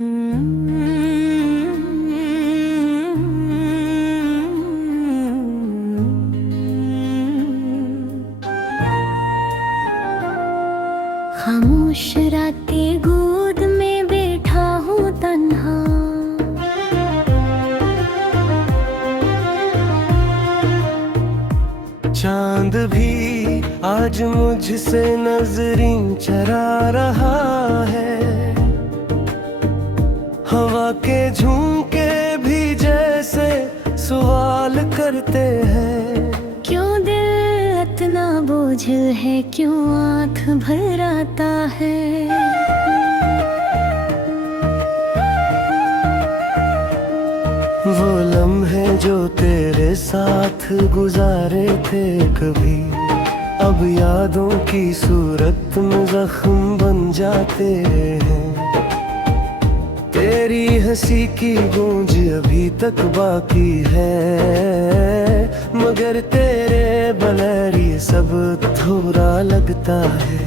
खामोश रातें गोद में बैठा हूँ तन्हा, चांद भी आज मुझसे नजरें चरा रहा है। हवा के झोंके भी जैसे सवाल करते हैं, क्यों दिल इतना बोझिल है, क्यों आँख भर आता है। वो लम्हे जो तेरे साथ गुजारे थे कभी, अब यादों की सूरत में जख्म बन जाते हैं। तेरी हंसी की गूंज अभी तक बाकी है, मगर तेरे बगैर ये सब थोड़ा लगता है।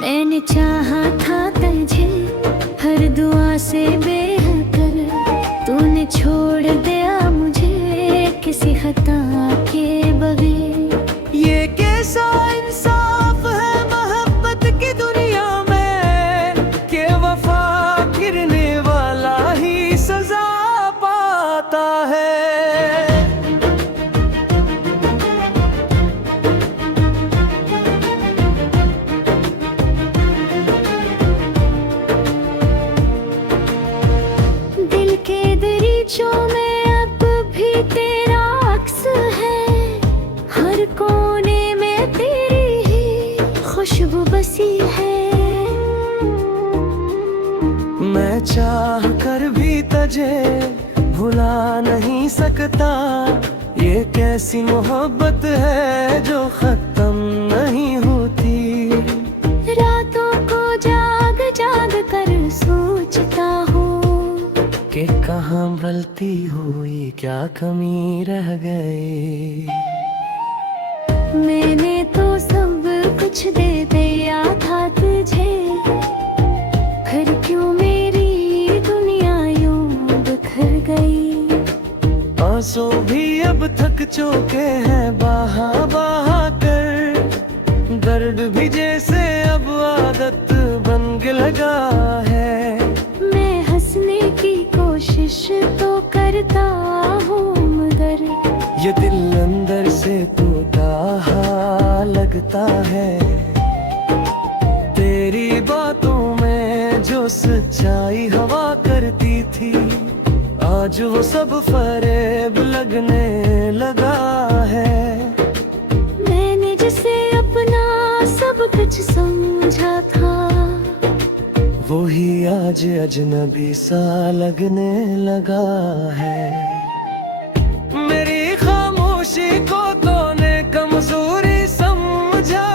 मैंने चाहा था तुझे हर दुआ से बेहतर, तूने छोड़ दिया मुझे किसी खता के बगैर। ये कैसा इंसाफ है मोहब्बत की दुनिया में, कि वफा गिरने वाला ही सजा पाता है। दिल के दरीचों में अब भी तेरा अक्स है, हर कोने में तेरी ही खुशबू बसी है। मैं चाह कर भी तुझे भुला नहीं सकता, ये कैसी मोहब्बत है जो खत्म नहीं होती। रातों को जाग जाग कर सोचता हूँ कि कहाँ गलती हुई, क्या कमी रह गई। मैंने तो सब कुछ दे दिया था तुझे, फिर क्यों मेरी दुनिया यूं बिखर गई। आंसू भी अब थक चुके हैं बहा बहा कर, दर्द भी जैसे अब आदत बन लगा है। मैं हंसने की कोशिश तो करता हूँ, मगर ये दिल अंदर से टूटा लगता है। तेरी बातों में जो सच्चाई हवा करती थी, आज वो सब फरेब लगने लगा है। मैंने जिसे अपना सब कुछ समझा था, वही आज अजनबी सा लगने लगा है। मेरी खामोशी को तूने कमजोरी समझा,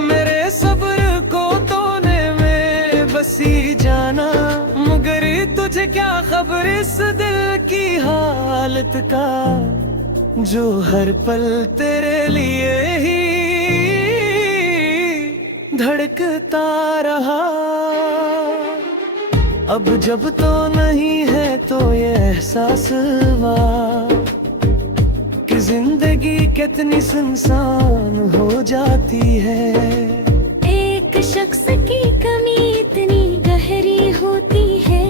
मेरे सब्र को तूने में बसी जाना, मगर तुझे क्या खबर इस दिल की हालत का, जो हर पल तेरे लिए ही धड़कता रहा। अब जब तो नहीं है तो ये एहसास हुआ कि जिंदगी कितनी सुनसान हो जाती है। एक शख्स की कमी इतनी गहरी होती है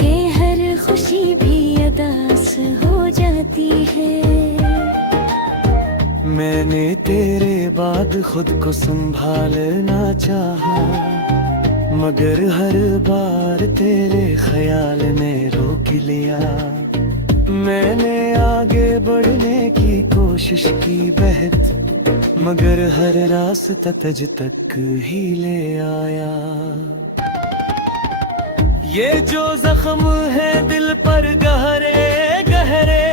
कि हर खुशी भी उदास हो जाती है। मैंने तेरे बाद खुद को संभालना चाहा, मगर हर बार तेरे ख्याल ने रोक लिया। मैंने आगे बढ़ने की कोशिश की बहुत, मगर हर रास्ता तुझ तक ही ले आया। ये जो जख्म है दिल पर गहरे गहरे,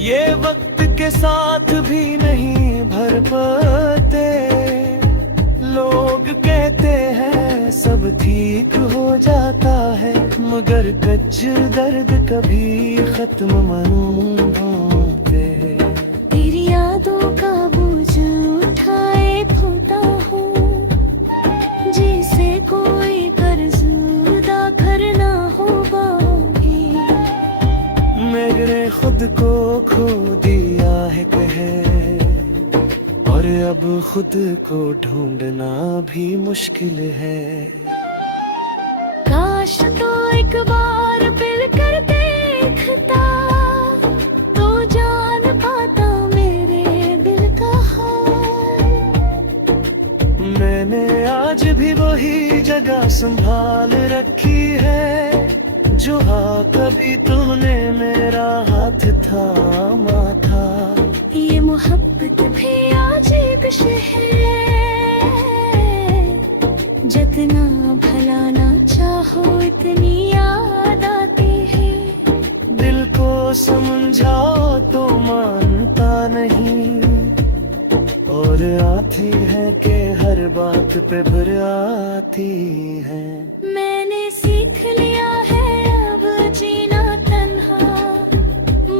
ये वक्त के साथ भी नहीं भर पाते। लोग कहते हैं सब ठीक हो जाता है, मगर कच्च दर्द कभी खत्म नहीं पे। तेरी यादों का बोझ उठाए खोता हूँ, जिसे खुद को खो दिया है कहे, और अब खुद को ढूंढना भी मुश्किल है। काश तो एक बार मिल कर देखता, तो जान पाता मेरे दिल का हाल। मैंने आज भी वही जगह संभाल रखी है, जो हाँ कभी तूने मेरा हाथ थामा था। ये मोहब्बत भी अजीब सी है, जितना भला ना चाहो इतनी याद आती है। दिल को समझाओ तो मानता नहीं, और आती है कि हर बात पे बुर आती है। मैंने सीख लिया है अब जीना तन्हा,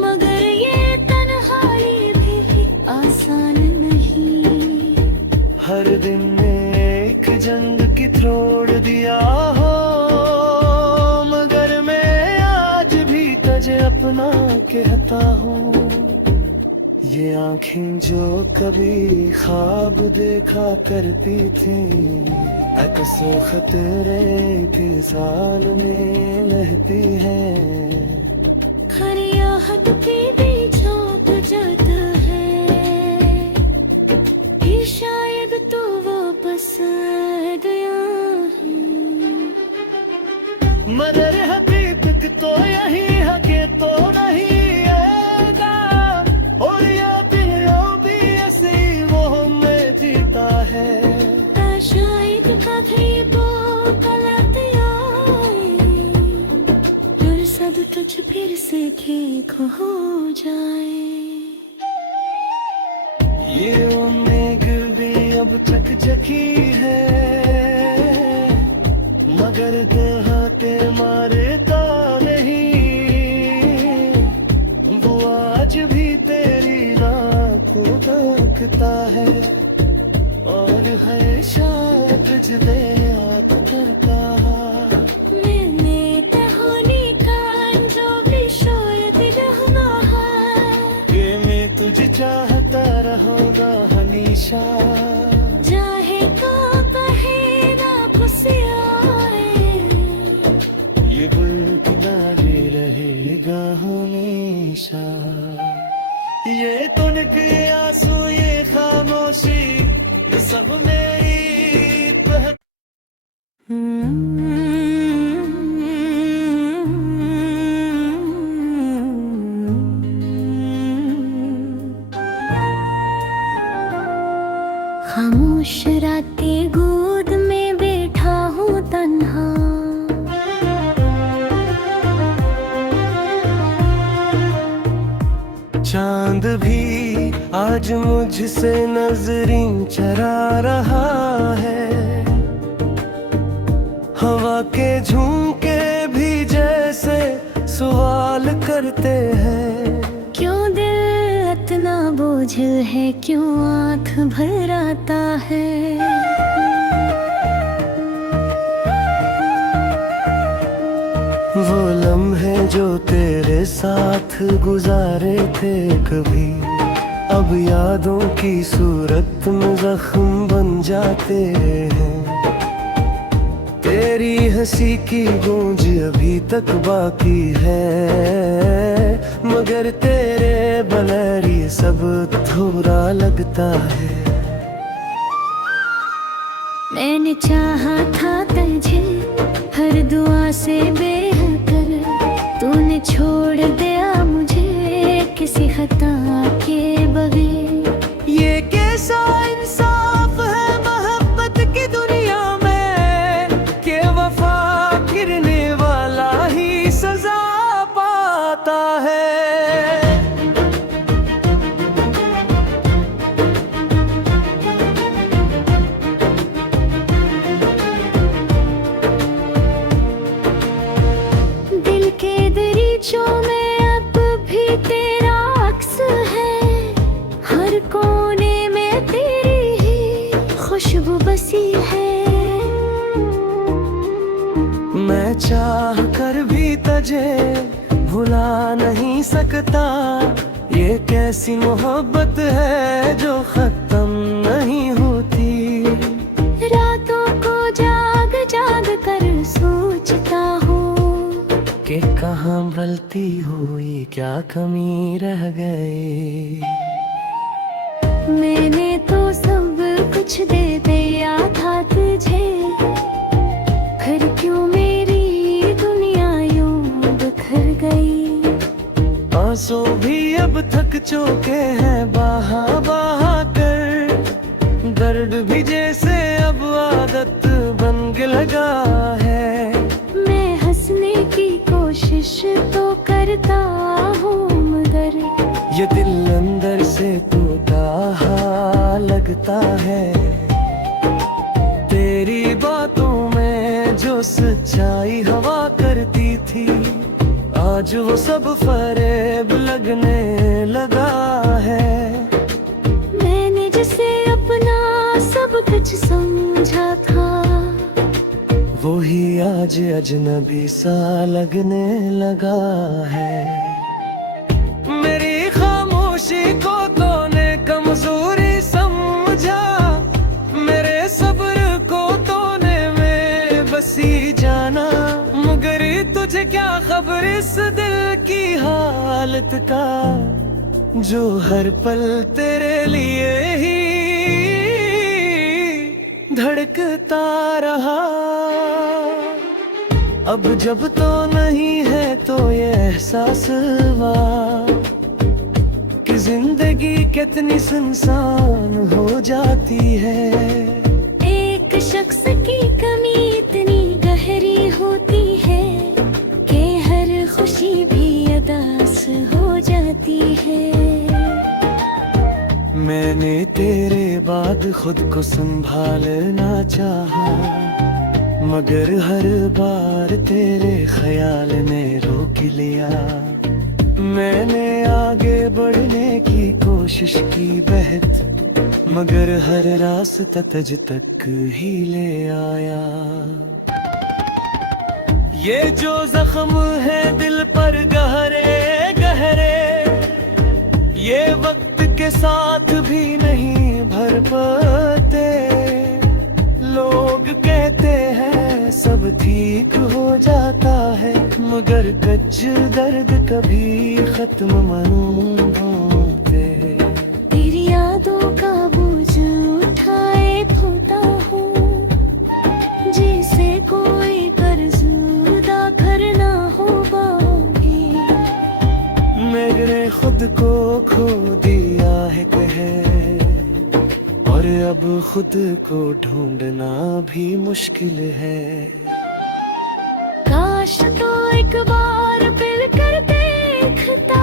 मगर ये तन्हाई भी आसान नहीं। हर दिन ने एक जंग की तोड़ दिया हो, मगर मैं आज भी तुझे अपना कहता हूँ। ये आँखें जो कभी ख्वाब देखा करती थी, अक्सो खतरे के साल में रहती है। हर आहट के बीच जद है, ये शायद तो वापस गया है। मगर हकीकत तो यही है कि तो नहीं आएगा, और ये दिल भी ऐसे वो में जीता है। शायद कभी वो गलत आए, और सब कुछ फिर से ठीक हो जाए। ये उम्मीद भी अब चकचकी है, मगर दहाते मारता नहीं। वो आज भी तेरी आँखों देखता है, और है शायद तुझे याद करता। मैंने कहानी का जो भी शायद रहना है, कि मैं तुझे चाहता रहूँगा हमेशा। चाहे को कहे ना खुशी आए, ये गुलगुलाबी रहेगा हमेशा। ये तुनके आंसू, ये खामोशी, ये सब मेरी खामोश रातें गोद में बैठा हूँ तन्हा, चांद भी आज मुझसे नजरें चरा रहा है। हवा के झोंके भी जैसे सवाल करते हैं। क्यों दिल इतना बोझिल है, क्यों आँख भर आता है। वो लम्हे जो तेरे साथ गुजारे थे कभी, अब यादों की सूरत में जख्म बन जाते हैं। तेरी हंसी की गूंज अभी तक बाकी है, मगर तेरे बगैर ये सब थोड़ा लगता है। मैंने चाहा था तुझे हर दुआ से बेहतर, तूने छोड़ दिया मुझे किसी खता के बगैर। ये कैसा इंसाफ है मोहब्बत की दुनिया में, कि वफा गिरने वाला ही सजा पाता है। दिल के दरीचों में अब भी तेरा अक्स है, हर कोने में तेरी ही खुशबू बसी है। मैं चाह कर भी तुझे भुला नहीं सकता। ये कैसी मोहब्बत है जो खत्म नहीं होती। रातों को जाग जाग कर सोचता हूँ कि कहाँ गलती हुई, क्या कमी रह गई। मैंने तो सब कुछ दे दिया था तुझे, फिर क्यों मेरी दुनिया यूं बिखर गई। आंसू भी अब थक चुके हैं बहा बहा कर। दर्द भी जैसे अब आदत बन के लगा है। मैं हंसने की कोशिश तो करता हूँ मगर ये दिल अंदर से टूटा लगता है। तेरी बातों में जो सच्चाई हवा करती थी, आज वो सब फरेब लगने लगा है। मैंने जिसे अपना सब कुछ समझा था, वही आज अजनबी सा लगने लगा है। मेरी खामोशी को तूने कमजोरी समझा, मेरे सब्र को तूने में बसी जाना। मगर तुझे क्या खबर इस दिल की हालत का, जो हर पल तेरे लिए ही धड़कता रहा। अब जब तो नहीं है तो ये एहसास हुआ कि जिंदगी कितनी सुनसान हो जाती है। एक शख्स की कमी इतनी गहरी होती है कि हर खुशी भी उदास हो जाती है। मैंने तेरे बाद खुद को संभालना चाहा, मगर हर बार तेरे ख्याल ने रोक लिया। मैंने आगे बढ़ने की कोशिश की बहुत, मगर हर रास्ता तुझ तक ही ले आया। ये जो जख्म है दिल पर गहरे गहरे, ये वक्त के साथ भी नहीं भर पाते। लोग कहते हैं सब ठीक हो जाता है, मगर कच्च दर्द कभी खत्म नहीं होते। तेरी यादों का बोझ उठाए खोता हूँ, जिसे कोई कर्ज अदा करना होगा। मैंने खुद को खो दिया है कहे, और अब खुद को ढूंढना भी मुश्किल है। काश तो एक बार मिल कर देखता,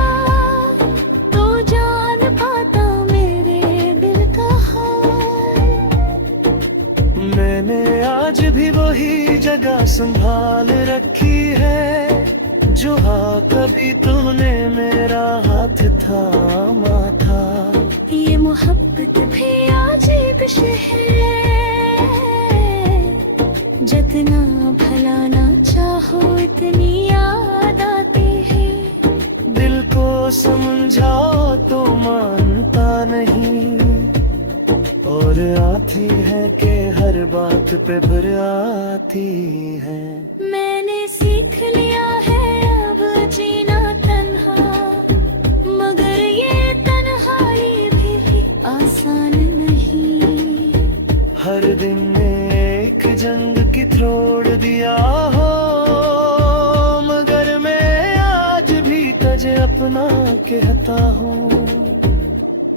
तो जान पाता मेरे दिल का हाल। मैंने आज भी वही जगह संभाल रखी है, जो हाँ कभी तूने मेरा हाथ थामा था। ये मोहब्बत भी अजीब है, जितना भला ना चाहो इतनी याद आती है। दिल को समझाओ तो मानता नहीं, और आती है कि हर बात पे बुर आती है। मैंने सीख लिया है अब जीना तन्हा, मगर ये तन्हाई भी आसान नहीं। हर दिन ने एक जंग की तोड़ दिया हो, मगर मैं आज भी तुझे अपना कहता हूँ।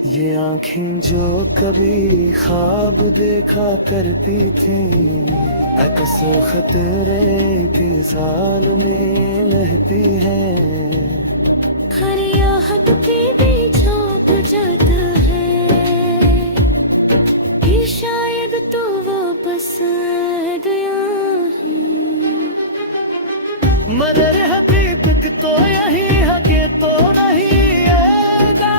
ये आँखें जो कभी ख्वाब देखा करती थी, अक्सो खतरे के साल में रहती है। हर याद के बीच जाता है, ये शायद तो वापस गया है। मगर हकीकत तो यही है कि तो नहीं आएगा,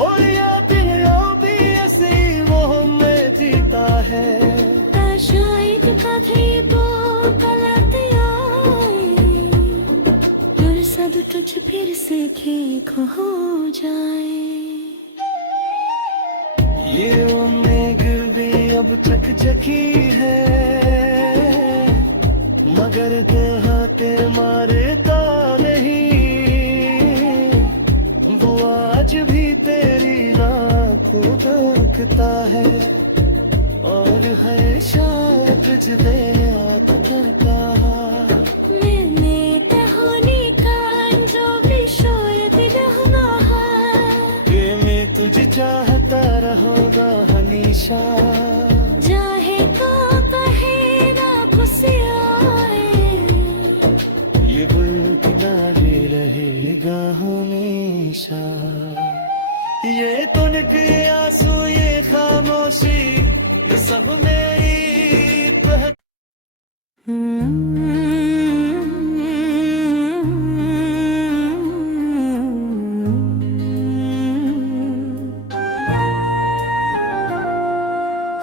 और ये दिल भी ऐसे वो में जीता है। शायद कभी तो गलतियाँ, और सब तुझ फिर से एक हो जाए। ये उम्मीद भी अब चकचकी है, मगर दहाते मारता नहीं। वो आज भी तेरी आँखों देखता है, और है शायद तुझे याद करता। मैंने कहानी का जो भी शायद रहना है, कि मैं तुझे चाहता रहूँगा हमेशा। चाहे तो कहे ना गुस्से आए, ये गुल किनारे रहेगा हमेशा। ये तुनके आंसू, ये खामोशी, ये सब मेरी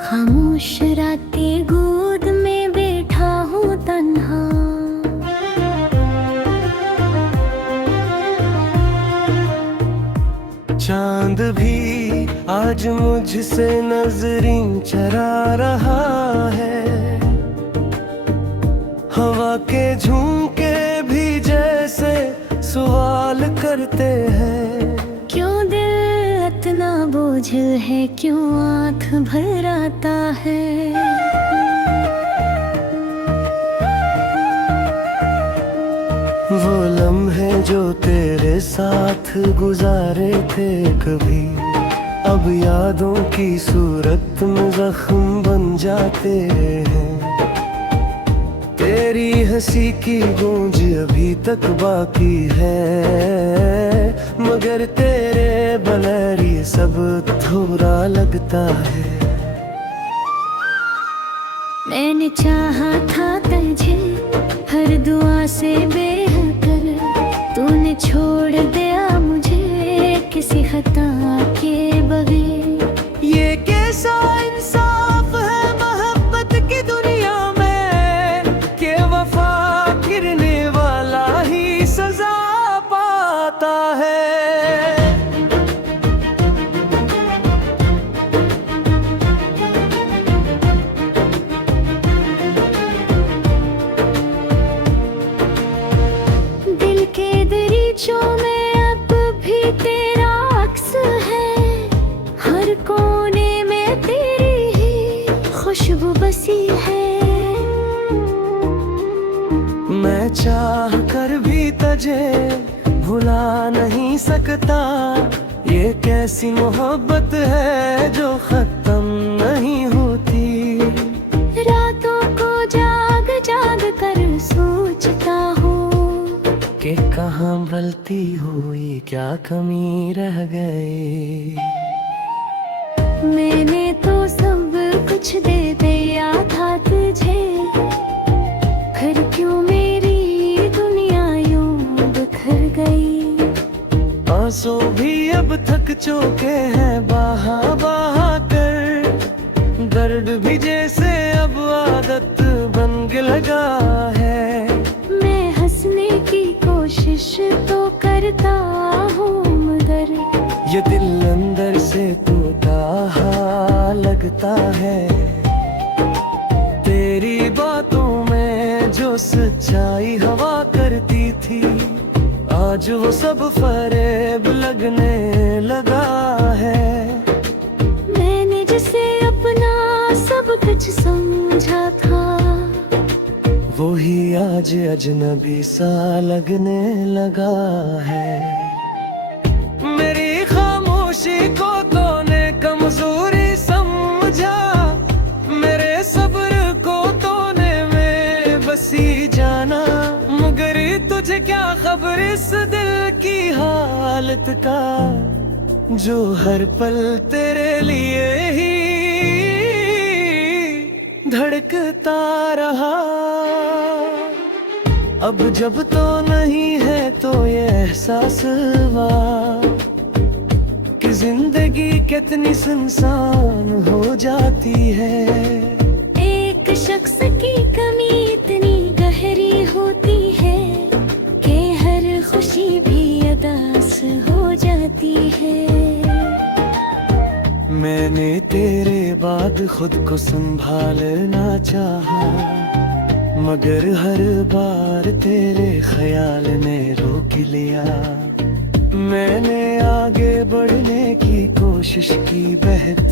खामोश रातें गोद में बैठा हूँ तन्हा, चांद भी आज मुझसे नजरें चरा रहा है। हवा के झोंके भी जैसे सवाल करते हैं। क्यों दिल इतना बोझिल है, क्यों आँख भर आता है। वो लम्हे जो तेरे साथ गुजारे थे कभी, अब यादों की सूरत में जख्म बन जाते हैं। तेरी हंसी की गूंज अभी तक बाकी है, मगर तेरे बगैर ये सब थोड़ा लगता है। मैंने चाहा था तुझे हर दुआ से बेहतर, तूने छोड़ दिया मुझे किसी खता के बगैर। ये कैसा इंसाफ है मोहब्बत की दुनिया में, कि वफा गिरने वाला ही सजा पाता है। दिल के दरीचों में अब भी तेरा अक्स है, हर कोने में तेरी ही खुशबू बसी है। मैं चाह कर भी तुझे भुला नहीं सकता, ये कैसी मोहब्बत है जो खत्म नहीं होती। रातों को जाग जाग कर सोचता हूँ कि कहाँ गलती हुई, क्या कमी रह गई। मैंने तो सब कुछ दे दिया था तुझे, फिर क्यों मेरी दुनिया यूं बिखर गई। आंसू भी अब थक चुके हैं बहा बहा कर, दर्द भी जैसे अब आदत बन के लगा है। मैं हंसने की कोशिश तो करता हूँ, मगर ये दिल अंदर से टूटा लगता है। तेरी बातों में जो सच्चाई हवा करती थी, आज वो सब फरेब लगने लगा है। मैंने जिसे अपना सब कुछ समझा था, वही आज अजनबी सा लगने लगा है। मेरी खामोशी को तूने कमजोरी समझा, मेरे सब्र को तूने में बसी जाना। मगर तुझे क्या खबर इस दिल की हालत का, जो हर पल तेरे लिए ही धड़कता रहा। अब जब तो नहीं है तो ये एहसास हुआ कि जिंदगी कितनी सुनसान हो जाती है। एक शख्स की कमी इतनी गहरी होती है कि हर खुशी भी मैंने तेरे बाद खुद को संभालना चाहा, मगर हर बार तेरे ख्याल ने रोक लिया। मैंने आगे बढ़ने की कोशिश की बहुत,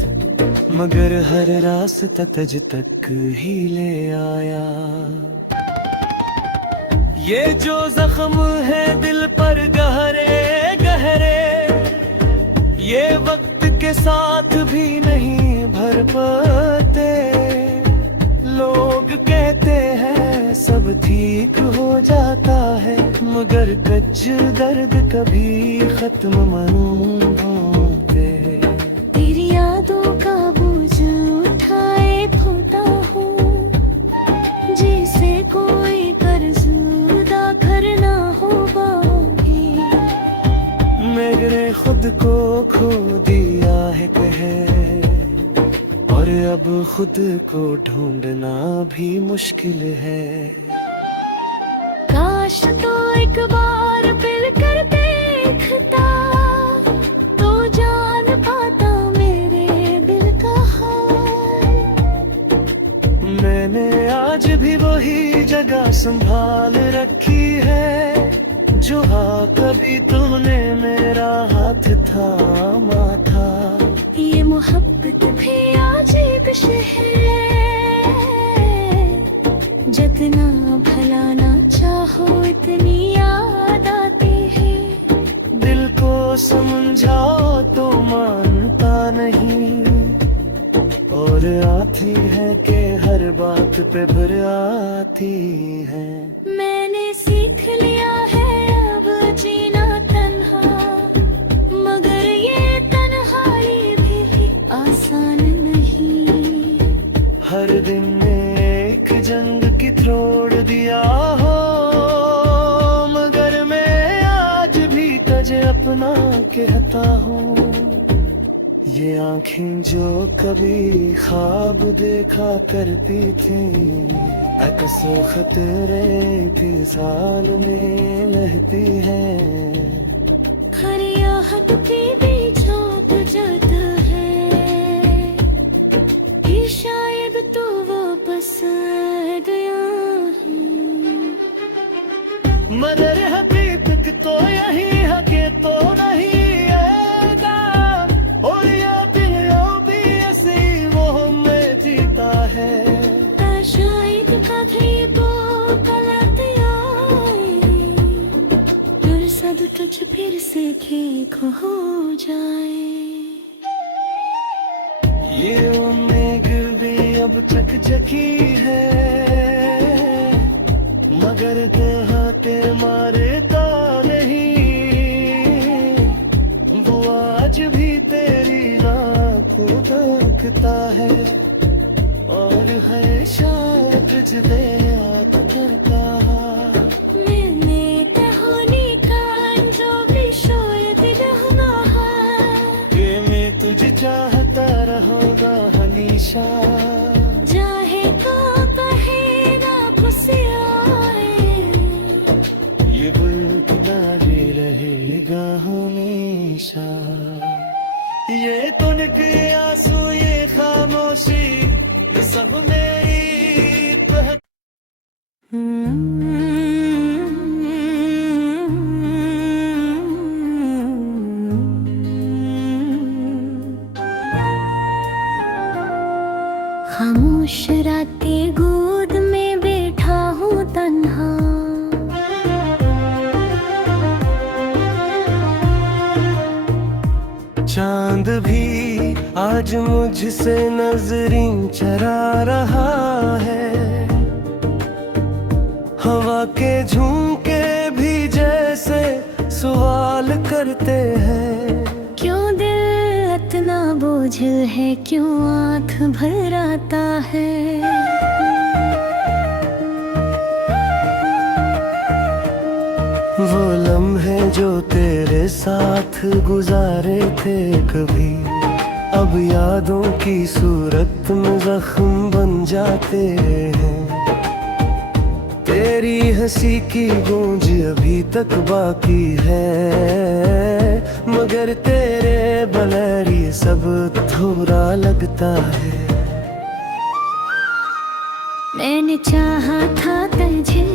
मगर हर रास्ता तुझ तक ही ले आया। ये जो जख्म है दिल पर गहरे गहरे, ये वक्त के साथ भी नहीं भर पाते। लोग कहते हैं सब ठीक हो जाता है, मगर कच्च दर्द कभी खत्म नहीं होते। तेरी यादों का बोझ उठाए खोता हूँ, जिसे कोई कर्ज अदा करना हो पाओगे। मैंने खुद को खो दिया है कहे, और अब खुद को ढूंढना भी मुश्किल है। काश तो एक बार मिल कर देखता, तो जान पाता मेरे दिल का हाल। मैंने आज भी वही जगह संभाल रखी है, जो हाँ कभी तूने मेरा हाथ थामा था। ये मोहब्बत भी अजीब शहर, जितना भला ना चाहो इतनी याद आती है। दिल को समझाओ तो मानता नहीं, और आती है कि हर बात पे भर आती है। मैंने सीख लिया है अब जीना तन्हा, मगर ये तन्हाई भी आसान नहीं। हर दिन ने एक जंग की तोड़ दिया हो, मगर मैं आज भी तुझे अपना कहता हूँ। ये आँखें जो कभी ख्वाब देखा करती थी, अक्सो खतरे के साल में रहती है। हर आहट के बीच जद है, कि शायद तो वापस आ गया है। मगर हकीकत तो यही है कि तो नहीं आएगा, और ये दिल भी ऐसे वो में जीता है। शायद कभी तो गलत आए, और सब कुछ फिर से ठीक हो जाए। ये उम्मीद भी अब चकचकी है, मगर दहाते मारता नहीं। वो आज भी तेरी आँखों देखता है, और है शायद तुझे याद करता। मैंने कहानी का जो भी शायद रहना है, कि मैं तुझे चाहता रहूँगा हमेशा। चाहे को कहे ना खुशी आए, ये बुलबुला भी रहेगा हमेशा। ये तुनके आंसू ये खामोशी, ये सब मेरी खामोश रातें गोद में बैठा हूँ तन्हा, चांद भी आज मुझसे नजरें चरा रहा है। हवा के झोंके भी जैसे सवाल करते हैं। क्यों दिल इतना बोझिल है, क्यों आँख भर आता है। वो लम्हे जो तेरे साथ गुजारे थे कभी, अब यादों की सूरत में जख्म बन जाते हैं। तेरे तेरी हंसी की गूंज अभी तक बाकी है, मगर तेरे बगैर ये सब थोड़ा लगता है। मैंने चाहा था तुझे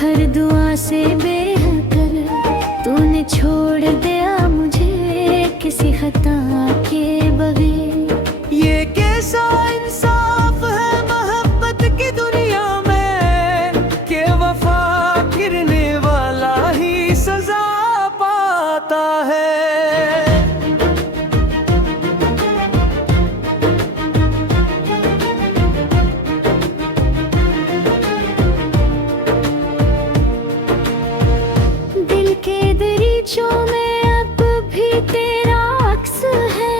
हर दुआ से बेहतर, तूने छोड़ दिया मुझे किसी खता के बगैर। ये कैसा इंसाफ है मोहब्बत की दुनिया में, कि वफा गिरने वाला ही सजा पाता है। दिल के दरीचों में अब भी तेरा अक्स है,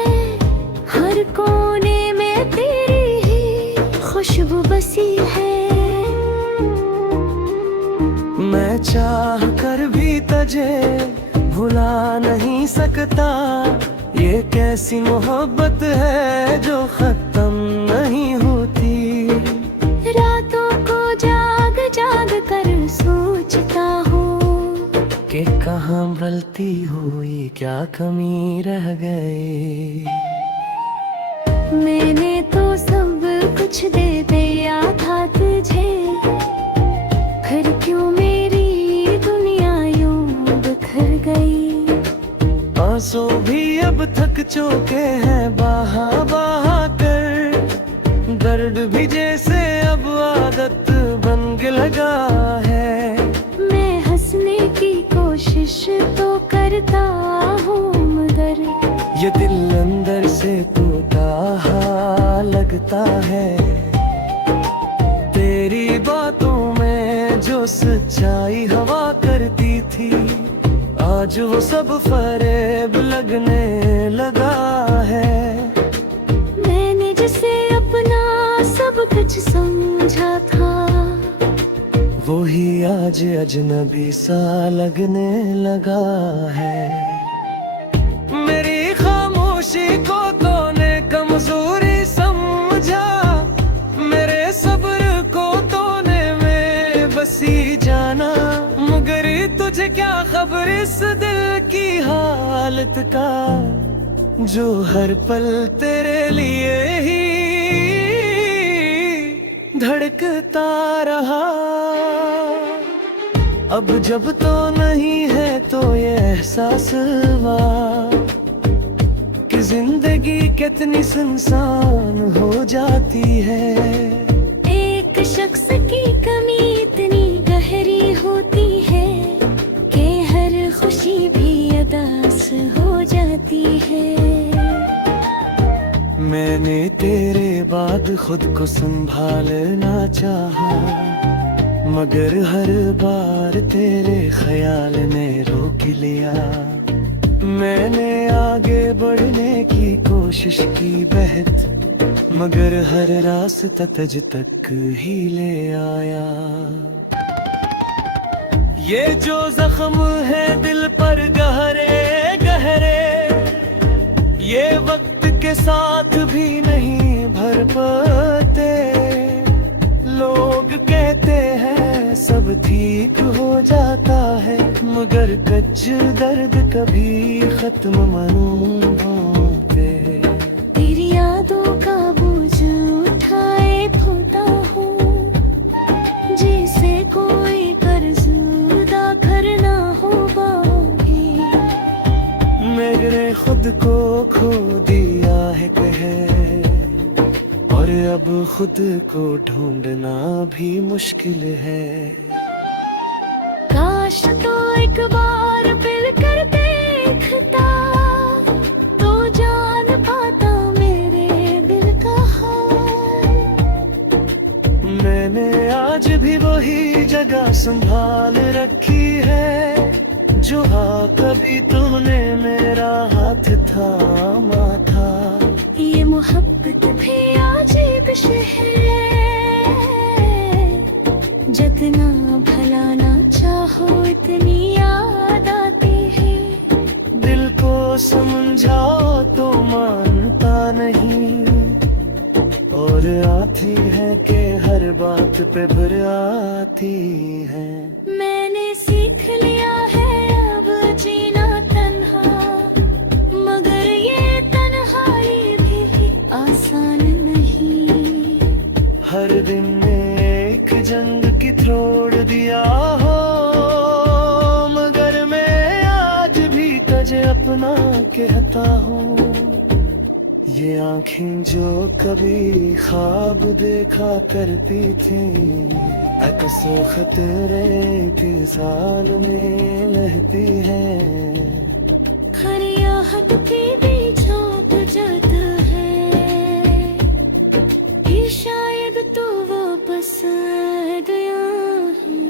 हर कोने में तेरी ही खुशबू बसी है। मैं चाह कर भी तुझे भुला नहीं सकता, ये कैसी मोहब्बत है जो खत्म नहीं होती। रातों को जाग जाग कर सोचता हूँ कि कहाँ गलती हुई, क्या कमी रह गई। मैंने तो सब कुछ दे दिया था तुझे, फिर क्यों मेरी दुनिया यूं बिखर गई। आंसू भी अब थक चुके हैं बहा बहा कर, दर्द भी जैसे अब आदत बन के लगा है। मैं हंसने की कोशिश तो करता हूँ, मगर ये दिल अंदर से टूटा लगता है। तेरी बातों में जो सच्चाई हवा करती थी, आज वो सब फरेब लगने लगा है। मैंने जिसे अपना सब कुछ समझा था, वही आज अजनबी सा लगने लगा है। मेरी खामोशी को तूने कमजोरी समझा, मेरे सब्र को तूने में बसी जाना, मगर तुझे क्या खबर इस दिल की हालत का, जो हर पल तेरे लिए ही धड़कता रहा। अब जब तो नहीं है तो ये एहसास हुआ कि जिंदगी कितनी सुनसान हो जाती है। एक शख्स की कमी इतनी गहरी होती है कि हर खुशी भी उदास हो जाती है। मैंने तेरे बाद खुद को संभालना चाहा, मगर हर बार तेरे ख्याल ने रोक लिया। मैंने आगे बढ़ने की कोशिश की बहुत, मगर हर रास्ता तुझ तक ही ले आया। ये जो जख्म है दिल पर गहरे गहरे, ये वक्त के साथ भी नहीं भर पाते। लोग कहते हैं सब ठीक हो जाता है, मगर कच्च दर्द कभी खत्म नहीं पे। तेरी यादों का बोझ उठाए खोता हूँ, जैसे कोई कर्ज अदा करना हो बाकी। मैंने खुद को खो दिया है कहे, और अब खुद को ढूंढना भी मुश्किल है। काश तो एक बार मिल कर देखता, तो जान पाता मेरे दिल का हाल। मैंने आज भी वही जगह संभाल रखी है, जो कभी तूने मेरा हाथ थामा था। ये मोहब्बत भी अजीब है, जितना भला ना चाहो इतनी याद आती है। दिल को समझाओ तो मानता नहीं, और आती है कि हर बात पे फिर आती है। मैंने सीख लिया है अब जीना तन्हा, मगर ये तन्हाई भी आसान नहीं। हर दिन ने एक जंग की तोड़ दिया हो, मगर मैं आज भी तुझे अपना कहता हूँ। ये आँखें जो कभी ख्वाब देखा करती थी, अक्सो खतरे के साल में रहती है। हर आहट पे भी झांक जाता है, ये शायद तो वापस आ गया है।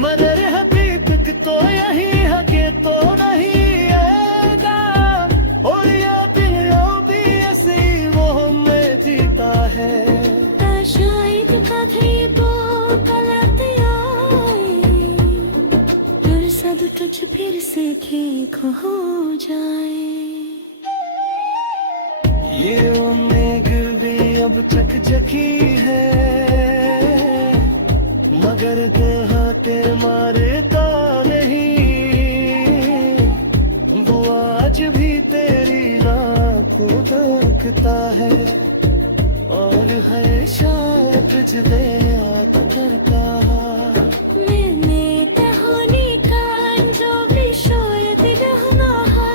मगर हकीकत तो यही है कि तो नहीं आएगा, और ये दिल भी ऐसी मोह में जीता है। शायद कभी तो गलत आए, और सब कुछ फिर से ठीक हो जाए। ये उम्मीद भी अब चकचकी है, मगर दहाते मारता नहीं। वो आज भी तेरी राखों देखता है, और है शायद तुझे याद करता। मैंने कहानी का जो भी शायद रहना है,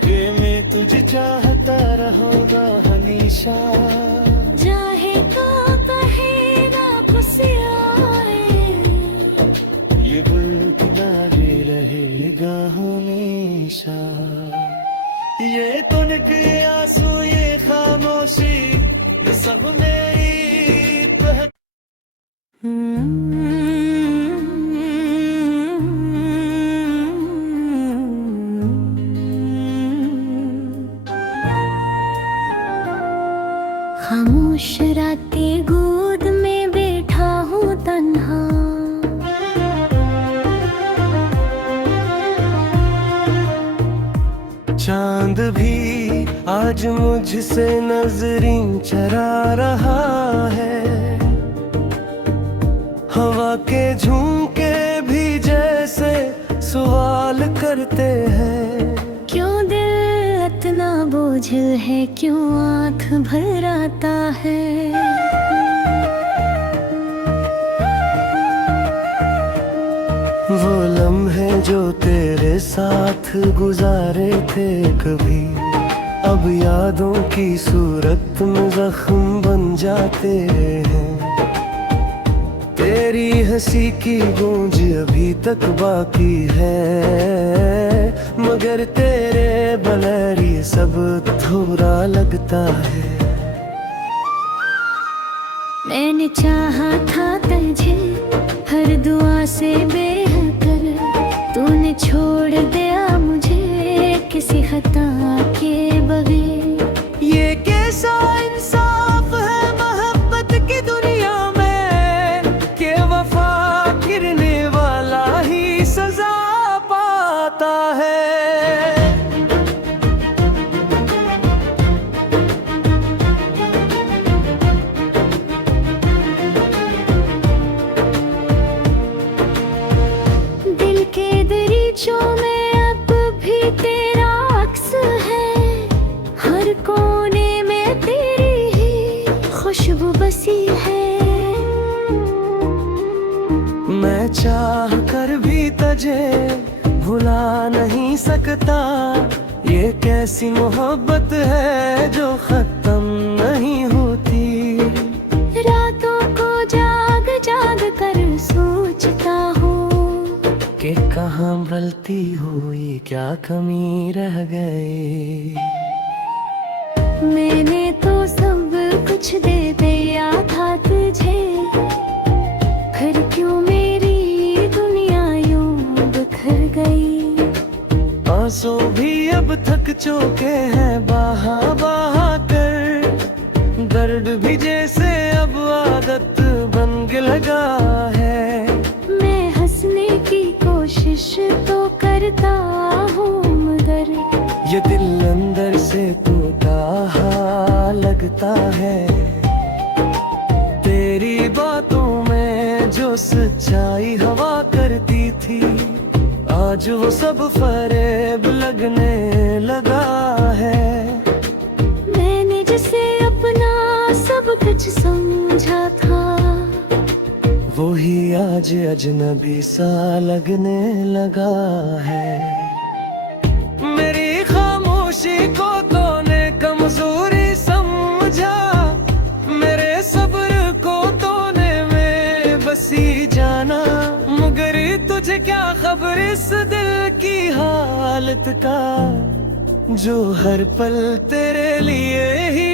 कि मैं तुझे चाहता रहूँगा हमेशा। चाहे तो कहे ना कुछ आए, ये दिल किनारे रहेगा हमेशा। ये तुनके आंसू, ये खामोशी, ये सब मेरी पहचान। खामोश रातें गोद में बैठा हूँ तन्हा, चांद भी आज मुझसे नजरें चरा रहा है। हवा के झोंके भी जैसे सवाल करते हैं। क्यों दिल इतना बोझिल है, क्यों आँख भर आता है। वो लम्हे जो तेरे साथ गुजारे थे कभी, अब यादों की सूरत में जख्म बन जाते हैं। तेरी हंसी की गूंज अभी तक बाकी है, मगर तेरे बगैर ये सब थोड़ा लगता है। मैंने चाहा था तुझे हर दुआ से बेहतर, तूने छोड़ दिया मुझे किसी खता के बगैर। ये कैसा इंसाफ है मोहब्बत की दुनिया में, कि वफा गिरने वाला ही सजा पाता है। दिल के दरीचों में अब भी तेरा अक्स है, हर कोने में तेरी ही खुशबू बसी है। मैं चाह कर भी तुझे भुला नहीं सकता, ये कैसी मोहब्बत है जो खत्म नहीं होती। रातों को जाग जाग कर सोचता हूँ कि कहाँ गलती हुई, क्या कमी रह गई। मैंने तो सब कुछ दे दिया था तुझे, फिर क्यों मेरी दुनिया यूं बिखर गई। आंसू भी अब थक चुके हैं बहा बहा कर, दर्द भी जैसे अब आदत बन लगा है। मैं हंसने की कोशिश तो करता हूँ, मगर ये दिल अंदर से टूटा लगता है। करती थी, आज वो सब फरेब लगने लगा है। मैंने जिसे अपना सब कुछ समझा था, वही आज अजनबी सा लगने लगा है। मेरी खामोशी को तूने कमजोरी समझा, मेरे सब्र को तूने में बसी जाना। मगर तुझे क्या खबर इस दिल की हालत का, जो हर पल तेरे लिए ही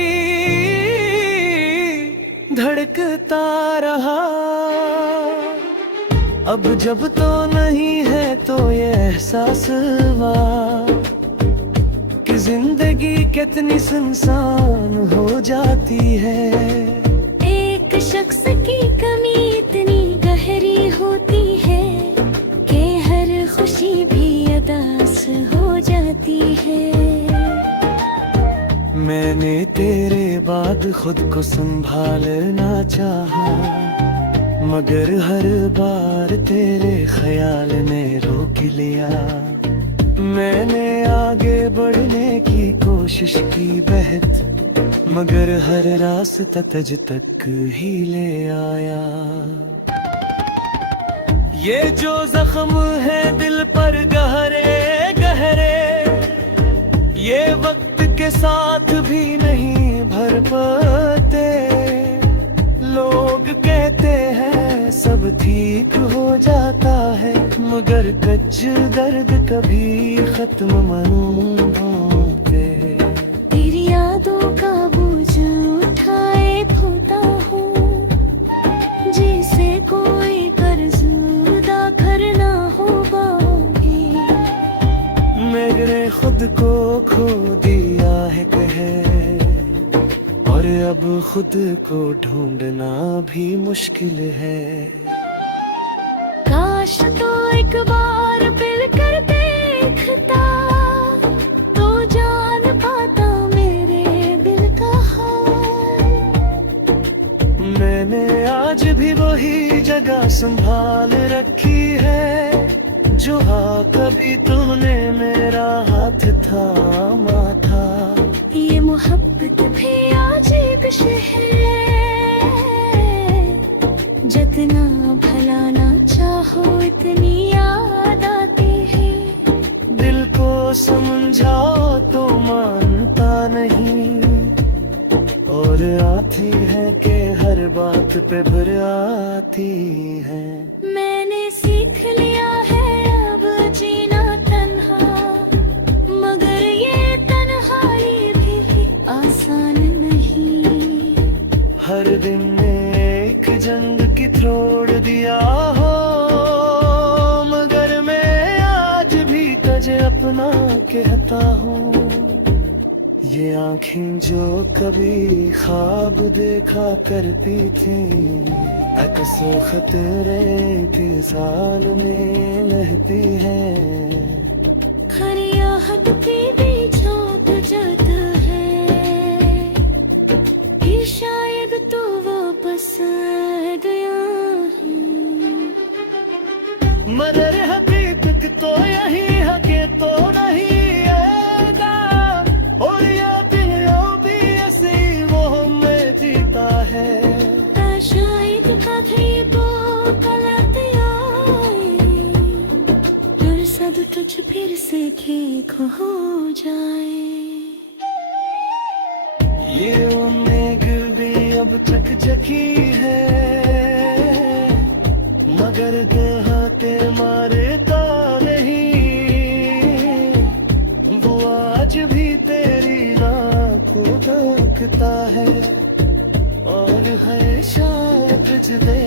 धड़कता रहा। अब जब तो नहीं है तो ये एहसास हुआ कि जिंदगी कितनी सुनसान हो जाती है। एक शख्स की कमी इतनी गहरी होती है कि हर खुशी भी अदास हो जाती है। मैंने तेरे बाद खुद को संभालना चाहा, मगर हर बार तेरे ख्याल ने रोक लिया। मैंने आगे बढ़ने की कोशिश की बहुत, मगर हर रास्ता तुझ तक ही ले आया। ये जो जख्म है दिल पर गहरे गहरे, ये वक्त के साथ भी नहीं भर पाते। लोग कहते हैं सब ठीक हो जाता है, मगर कच्च दर्द कभी खत्म नहीं होते। तेरी यादों का बोझ उठाए खोता हूँ, जिसे कोई कर्ज अदा करना होगा। मेरे खुद को खो दिया है कहे, और अब खुद को ढूंढना भी मुश्किल है। काश तो एक बार मिलकर देखता, तो जान पाता मेरे दिल का हाल। मैंने आज भी वही जगह संभाल रखी है, जो हाँ कभी तूने मेरा हाथ थामा था। ये मोहब्बत भी अजीब है, जितना भला ना चाहो इतनी याद आती है। दिल को समझाओ तो मानता नहीं, और आती है कि हर बात पे बुर आती है। मैंने सीख लिया है अब जीना तन्हा, मगर ये तन्हाई भी आसान नहीं। हर दिन ने एक जंग की तोड़ दिया हो, मगर मैं आज भी तुझे अपना कहता हूँ। ये आँखें जो कभी ख्वाब देखा करती थी, अक्सो खतरे के साल में रहती है। हर याद के बीच जद है, ये शायद तो वापस आ गया है। मगर हकीकत तो यही है कि तो नहीं आएगा, और ये दिल भी ऐसी वो में जीता है। शायद कभी तो गलत आए, और सब कुछ फिर से ठीक हो जाए। ये उम्मीद भी अब तक जकी है, मगर दहाते मारता नहीं। वो आज भी तेरी राह को देखता है, और है शायद तुझ दे